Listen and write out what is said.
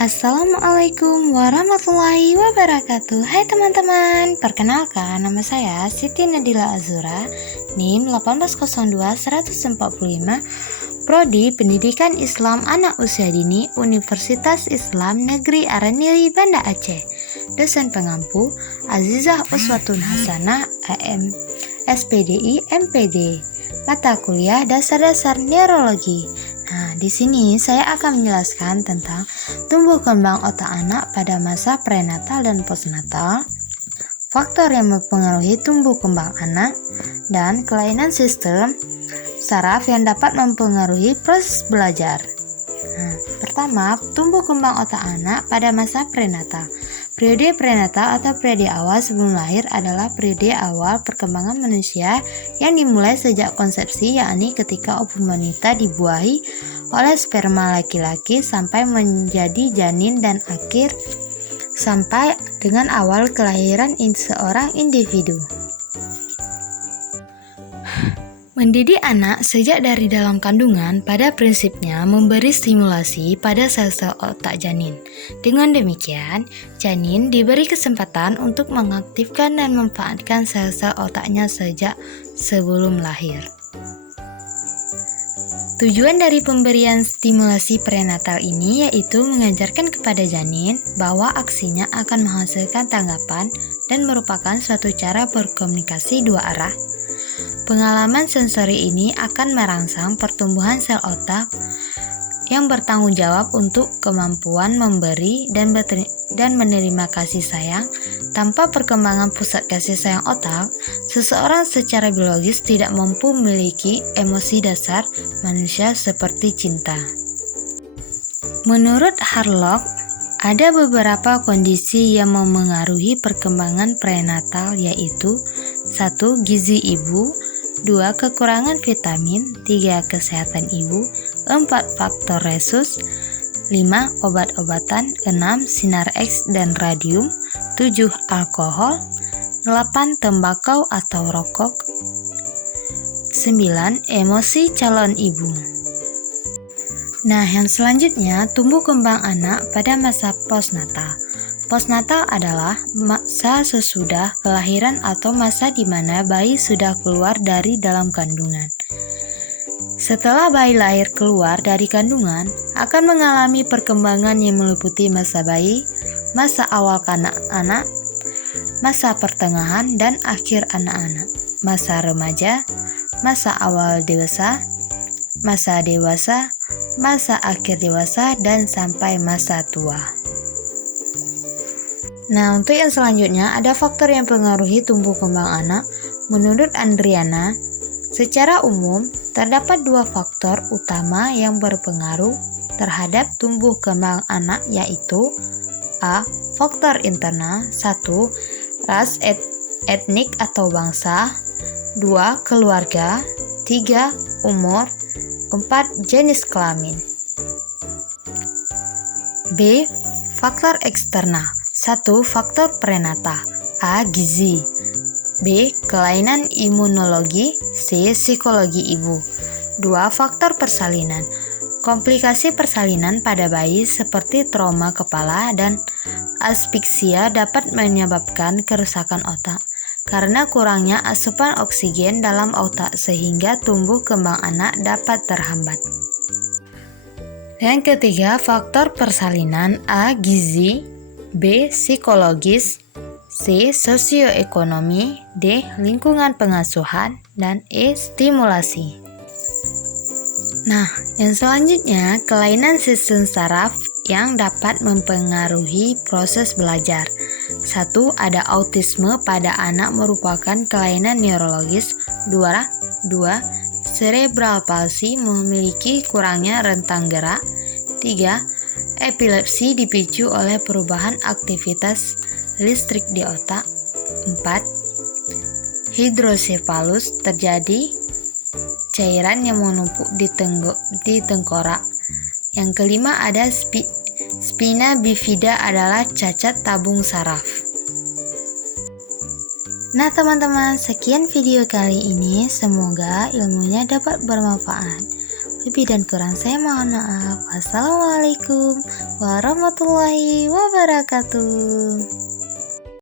Assalamualaikum warahmatullahi wabarakatuh. Hai teman-teman, perkenalkan nama saya Siti Nadila Azura, NIM 1802145, Prodi Pendidikan Islam Anak Usia Dini, Universitas Islam Negeri Araniri, Banda Aceh. Dosen pengampu Azizah Uswatun Hasanah, AM, SPDI, MPD. Mata kuliah Dasar-dasar Neurologi. Nah, di sini saya akan menjelaskan tentang tumbuh kembang otak anak pada masa prenatal dan postnatal, faktor yang mempengaruhi tumbuh kembang anak, dan kelainan sistem saraf yang dapat mempengaruhi proses belajar. Nah, pertama, tumbuh kembang otak anak pada masa prenatal. Periode prenatal atau periode awal sebelum lahir adalah periode awal perkembangan manusia yang dimulai sejak konsepsi, yakni ketika ovum wanita dibuahi oleh sperma laki-laki sampai menjadi janin dan akhir sampai dengan awal kelahiran seorang individu. Mendidik anak sejak dari dalam kandungan pada prinsipnya memberi stimulasi pada sel-sel otak janin. Dengan demikian, janin diberi kesempatan untuk mengaktifkan dan memanfaatkan sel-sel otaknya sejak sebelum lahir. Tujuan dari pemberian stimulasi prenatal ini yaitu mengajarkan kepada janin bahwa aksinya akan menghasilkan tanggapan dan merupakan suatu cara berkomunikasi dua arah. Pengalaman sensori ini akan merangsang pertumbuhan sel otak yang bertanggung jawab untuk kemampuan memberi dan menerima kasih sayang. Tanpa perkembangan pusat kasih sayang otak, seseorang secara biologis tidak mampu memiliki emosi dasar manusia seperti cinta. Menurut Harlock, ada beberapa kondisi yang memengaruhi perkembangan prenatal, yaitu 1. Gizi ibu, 2. Kekurangan vitamin, 3. Kesehatan ibu, 4. Faktor resus, 5. Obat-obatan, 6. Sinar X dan radium, 7. Alkohol, 8. Tembakau atau rokok, 9. Emosi calon ibu. Nah, yang selanjutnya tumbuh kembang anak pada masa postnatal. Postnatal adalah masa sesudah kelahiran atau masa di mana bayi sudah keluar dari dalam kandungan. Setelah bayi lahir keluar dari kandungan, akan mengalami perkembangan yang meliputi masa bayi, masa awal kanak-anak, masa pertengahan dan akhir anak-anak, masa remaja, masa awal dewasa, masa dewasa, masa akhir dewasa, dan sampai masa tua. Nah, untuk yang selanjutnya ada faktor yang mempengaruhi tumbuh kembang anak. Menurut Andriana, secara umum terdapat dua faktor utama yang berpengaruh terhadap tumbuh kembang anak, yaitu A. Faktor internal, 1. Ras etnik atau bangsa, 2. Keluarga, 3. Umur, 4. Jenis kelamin. B. Faktor eksternal, 1. Faktor prenatal, A. Gizi, B. Kelainan imunologi, C. Psikologi ibu, 2. Faktor persalinan, komplikasi persalinan pada bayi seperti trauma kepala dan asfiksia dapat menyebabkan kerusakan otak karena kurangnya asupan oksigen dalam otak sehingga tumbuh kembang anak dapat terhambat. Yang ketiga, faktor persalinan, A. Gizi, B. Psikologis, C. Sosioekonomi, D. Lingkungan pengasuhan, dan E. Stimulasi. Nah, yang selanjutnya kelainan sistem saraf yang dapat mempengaruhi proses belajar. 1. Ada autisme pada anak merupakan kelainan neurologis. 2. Cerebral palsy memiliki kurangnya rentang gerak. 3. Epilepsi dipicu oleh perubahan aktivitas listrik di otak. 4. Hidrosefalus terjadi cairan yang menumpuk di tengkorak. Yang kelima ada spina bifida adalah cacat tabung saraf. Nah teman-teman, sekian video kali ini, semoga ilmunya dapat bermanfaat. Lebih dan kurang saya mohon maaf. Wassalamualaikum warahmatullahi wabarakatuh.